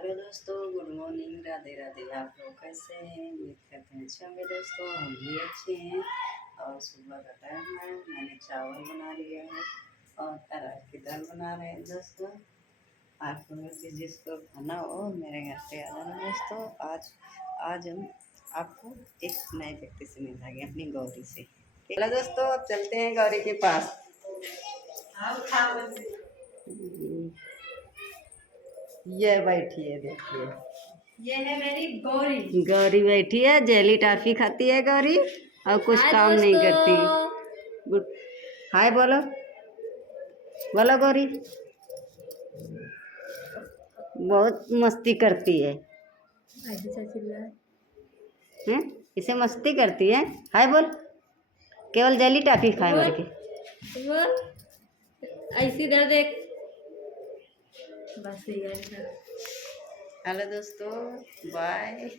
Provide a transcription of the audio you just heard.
Hello दोस्तों, good morning, Radhe Radhe. आप लोग कैसे हैं? उम्मीद करते हैं अच्छे होंगे दोस्तों। हम भी अच्छे हैं। और सुबह का टाइम है, मैंने चावल बना लिया है और अरहर की दाल बना रहे हैं दोस्तों। आप लोगों से जिसको खाना हो मेरे घर पे आ जाना दोस्तों। आज आज हम आपको एक नए व्यक्ति से मिलाएंगे, अपनी गौरी से। हेलो दोस्तों, अब चलते हैं गौरी के पास। ये बैठी है, देखिए, ये है मेरी गौरी। गौरी बैठी है, जेली टॉफी खाती है गौरी और कुछ हाय काम नहीं करती। दोस्तों। गुड, हाय बोलो, बोलो गौरी। बहुत मस्ती करती है। हैं? इसे मस्ती करती है। हाय बोल, केवल जेली टॉफी खाए भर के। बोल ऐसी इधर देख। बस यार। हेलो दोस्तों, बाय।